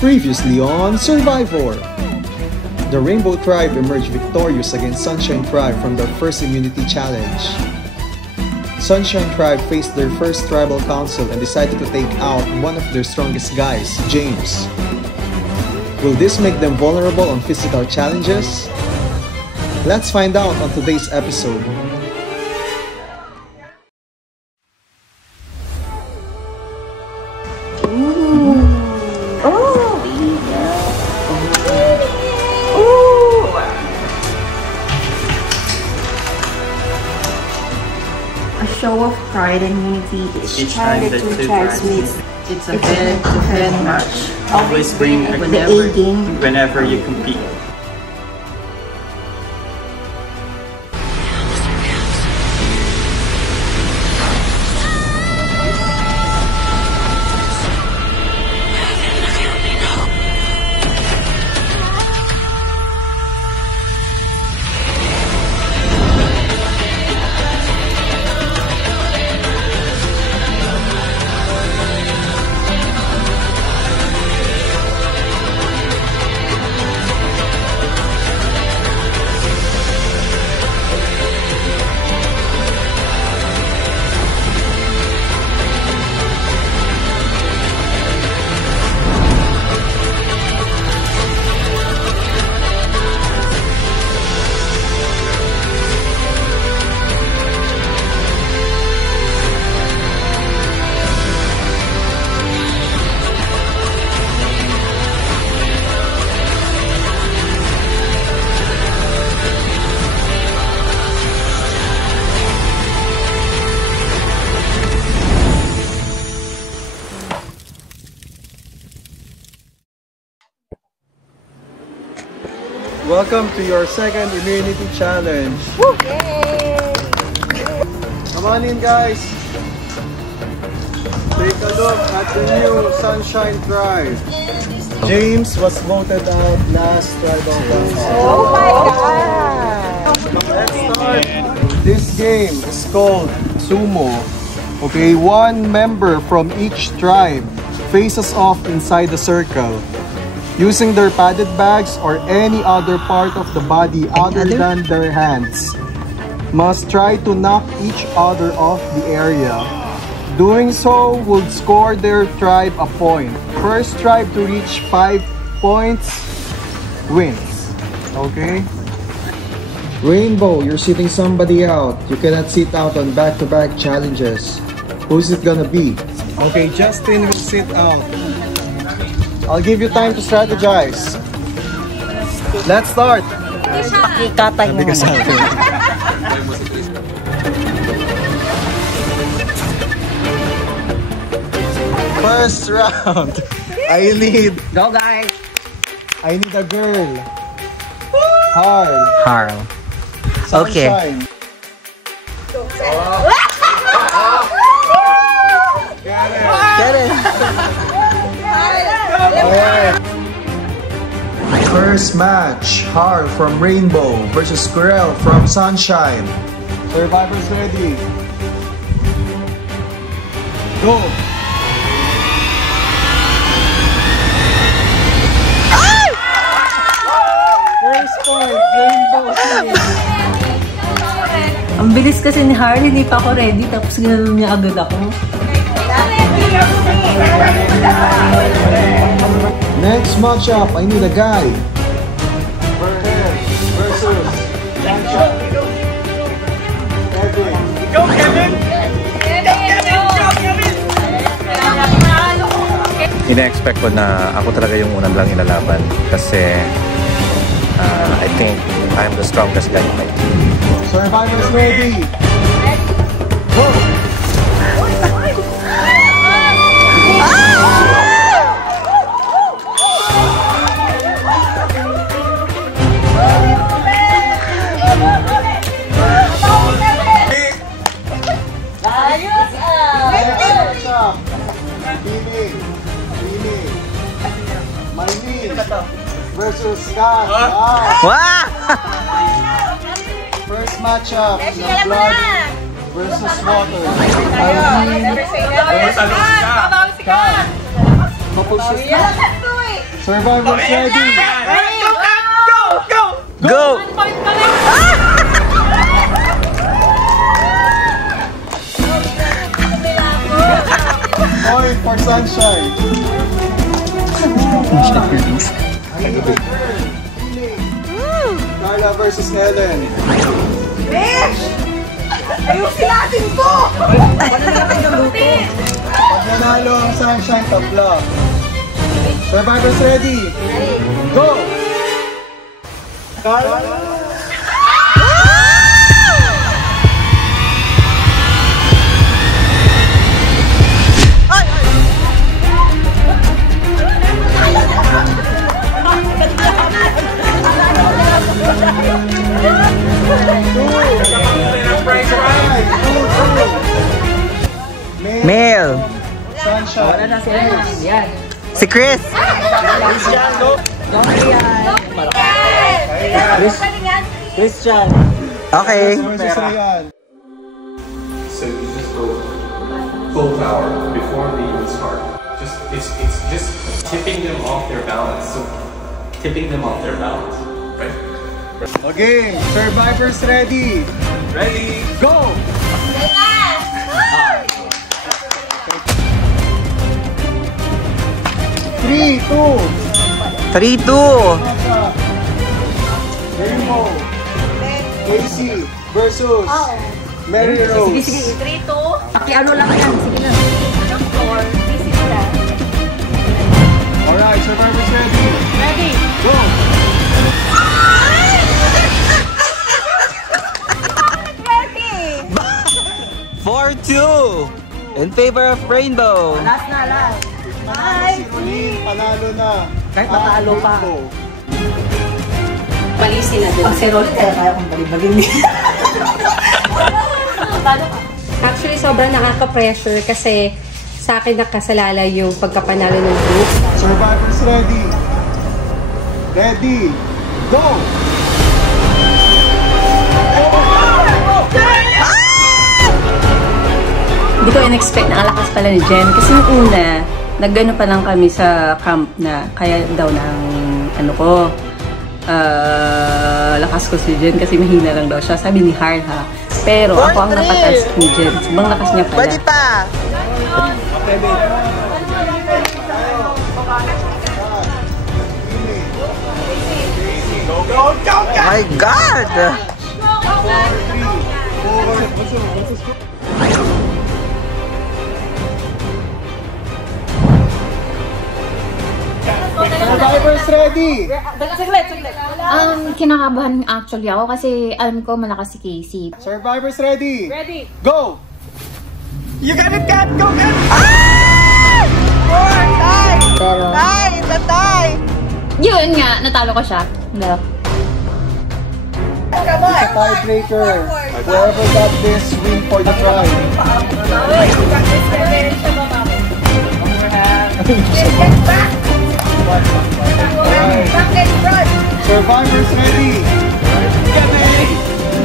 Previously on Survivor! The Rainbow Tribe emerged victorious against Sunshine Tribe from their first immunity challenge. Sunshine Tribe faced their first tribal council and decided to take out one of their strongest guys, James. Will this make them vulnerable on physical challenges? Let's find out on today's episode. A show of pride and unity each time the two tribes meet. It's a head-to-head match. Always bring a whenever you compete. Welcome to your second immunity challenge. Woo! Yay! Come on in, guys. Take a look at the new Sunshine Tribe. James was voted out last tribal council. Oh my God! Let's start. This game is called Sumo. Okay, one member from each tribe faces off inside the circle, using their padded bags or any other part of the body other than their hands. Must try to knock each other off the area. Doing so would score their tribe a point. First tribe to reach 5 points wins. Okay? Rainbow, you're sitting somebody out. You cannot sit out on back-to-back challenges. Who's it gonna be? Okay, Justin will sit out. I'll give you time to strategize. Let's start. Pakikatay mo. First round. I need a girl. Harl. Okay. Sunshine. Get it. Alright. First match, Har from Rainbow versus Squirrel from Sunshine. Survivors ready. Go! First point, Rainbow team. Ang bilis kasi ni Har, hindi pa ako ready, tapos ginanon niya agad ako. Next matchup, I need a guy. Verheer versus Sunshine. Kevin. Go, Kevin! Ina-expect ko na ako talaga yung unang lang ilalaban kasi I think I'm the strongest guy in my team. Survivors ready. Go! Versus Scott. Wow! First matchup, blood versus water. Scott. Couple sister. Survivors ready. Go! Point for Sunshine. Carla versus Ellen. Ayusin natin po! Pag nanalo ang Sunshine, tabla. Survivors ready. Go! Carla. Male. Sunshine. Si Chris. Christian. Okay. Versus Ryan. So you just go full power before they even start. It's just tipping them off their balance. So tipping them off their balance, right? Okay, Survivors ready. Ready? Go! 3, 2. 3-2. Rainbow. Casey versus Mary Rose. Sige, 3-2. Pakiano lang yan. Sige na. Alright, Survivors ready. Ready. Go! Ready! 4-2. In favor of Rainbow. Last na, last. Si Rolene, panalo na. Kahit matalo pa. Rainbow. Palisin na din. Pag si Rolly, kaya kong balibalin niya. Actually, sobrang nakaka-pressure kasi sa akin nakasalala yung pagkapanalo ng group. Survivors ready. Ready. Go! Hindi ko in-expect na alakas pala ni Jen. Kasi nung una, naggano pa lang kami sa camp na kaya daw ng ano ko, lakas ko si Jen kasi mahina lang daw siya. Sabi ni Har ha. Pero ako ang napatas ni Jen. Subang lakas niya pala. Pwede pa. Oh my God! Survivors ready. Kinakabahan actually ako kasi alam ko malakas si Casey. Survivors ready. Ready. Go! You got it, Kat! Go, Kat! Pero, It's a tie! yun nga, natalo ko siya. No. It's a tiebreaker. Whoever got this win for the tribe. Survivors ready.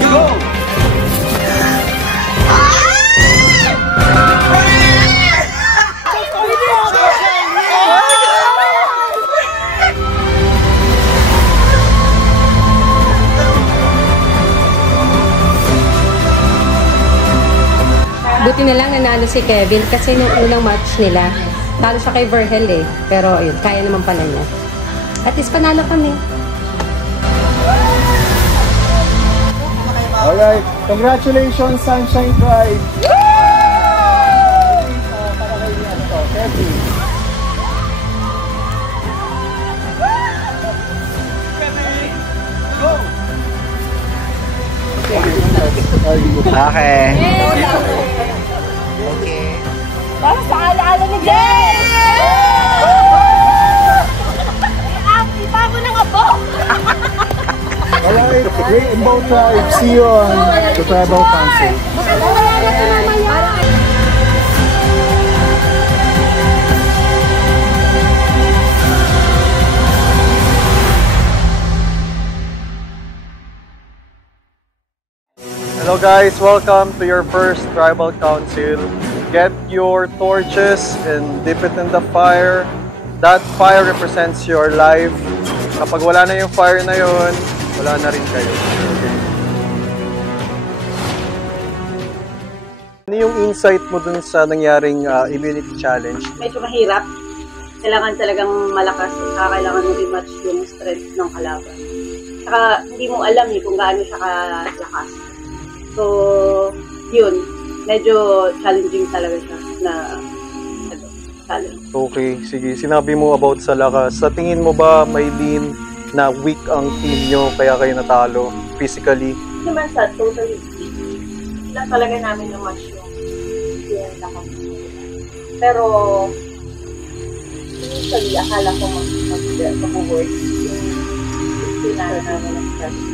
Go! Buti na lang nanalo si Kevin kasi nung unang match nila, talo siya kay Verhel eh. Pero yun, kaya naman pala niya. At least panalo kami. Alright, congratulations Sunshine Tribe! Para kay niya to, Kevin. Go! Okay. Para sa alaala ni Jen! Iba ako ng abo! Alright, Rainbow Tribe, see you on the Tribal Council. Hello guys, welcome to your first Tribal Council. Get your torches and dip it in the fire That fire represents your life. Kapag wala na yung fire na yun, wala na rin kayo. Okay. Ano yung insight mo dun sa nangyaring immunity challenge? Medyo mahirap. Kailangan talagang malakas at kailangan mo i-match yung strength ng kalaban. Saka hindi mo alam kung gaano siya kalakas. So, yun. Medyo challenging talaga siya na challenge. Okay, sige. Sinabi mo about sa lakas. Sa tingin mo ba, Maylene, na weak ang team nyo kaya kayo natalo physically? Hindi naman sa totally weak. Lang talaga namin na-match yung lakas. Pero, initially, akala ko mag-work yung pinalo namin ng strategy.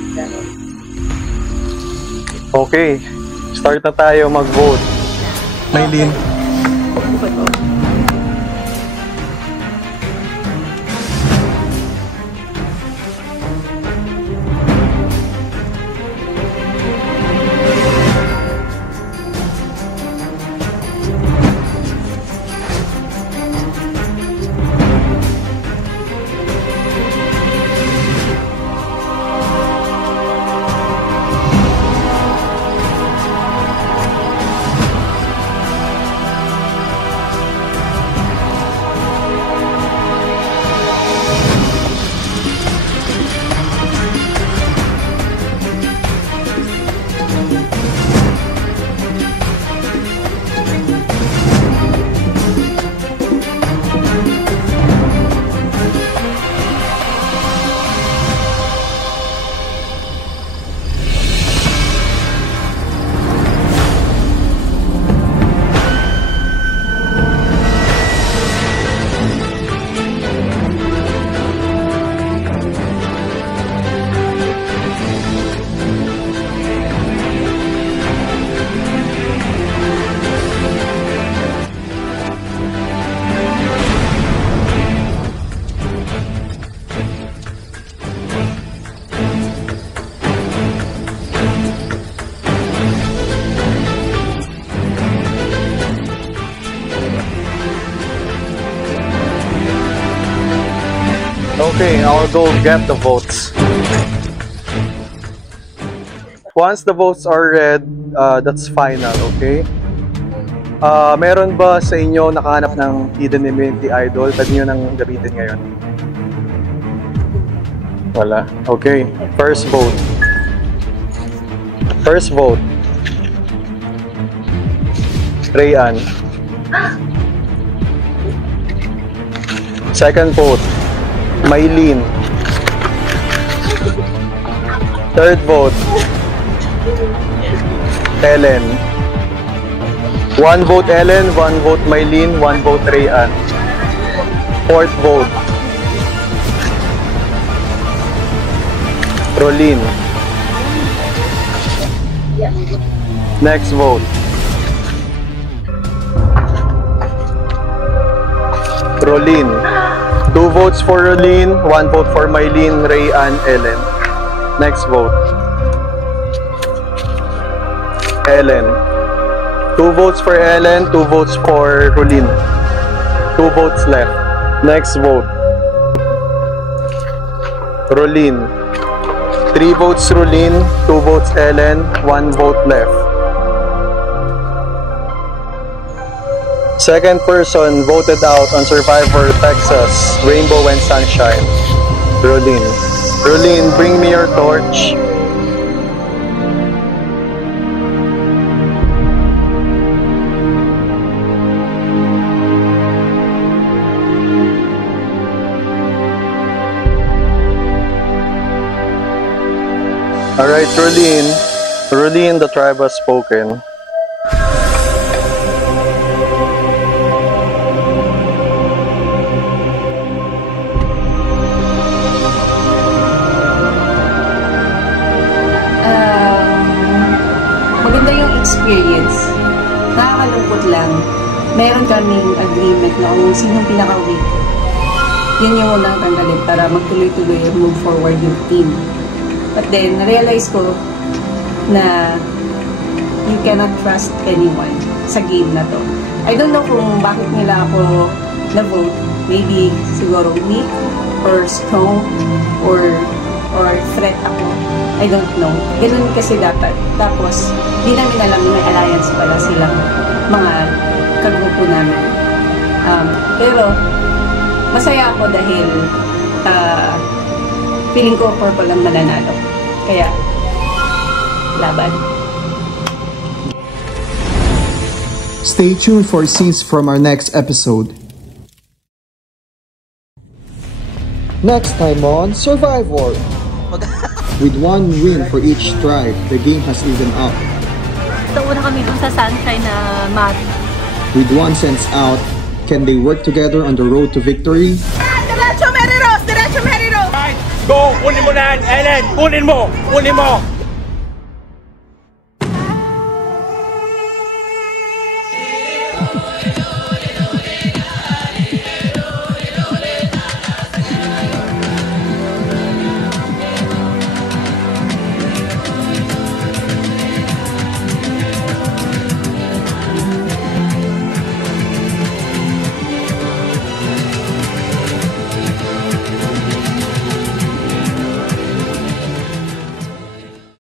Okay, start na tayo mag-vote. Maylene. Okay, I'll go get the votes. Once the votes are read, that's final, okay? Meron ba sa inyo nakahanap ng Hidden Immunity Idol? Pwede nyo nang gamitin ngayon? Wala. Okay, first vote. First vote. Rayan. Second vote. Maylene. Third vote. Ellen. 1 vote Ellen, 1 vote Maylene, 1 vote Rayan. Fourth vote. Rolene. Next vote. Rolene. 2 votes for Rolene, 1 vote for Maylene, Rayan, Ellen. Next vote. Ellen. 2 votes for Ellen, 2 votes for Rolene. 2 votes left. Next vote. Rolene. 3 votes Rolene, 2 votes Ellen, 1 vote left. Second person voted out on Survivor Texas, Rainbow and Sunshine. Rolene. Rolene, bring me your torch. Alright, Rolene. Rolene, the tribe has spoken. Experience. Nakakalungkot lang. Meron kaming agreement na kung sinong pinaka-weak, yun yung unang tanggalin para magtuloy-tuloy move forward yung team. But then, na-realize ko na you cannot trust anyone sa game na to. I don't know kung bakit nila ako na-vote, maybe siguro weak or strong or threat ako. I don't know. Ganun kasi dapat. Tapos, di namin alam na may alliance pala silang mga kagrupo namin. Pero, masaya ako dahil feeling ko purple lang mananalo. Kaya, laban. Stay tuned for scenes from our next episode. Next time on Survivor. With one win for each tribe, the game has evened up. So, una kami dun sa Sunshine na match. With one sense out, can they work together on the road to victory? Diretso, Mary Rose! Diretso, Mary Rose! Go! Kunin mo na, Ellen! Kunin mo! Kunin mo!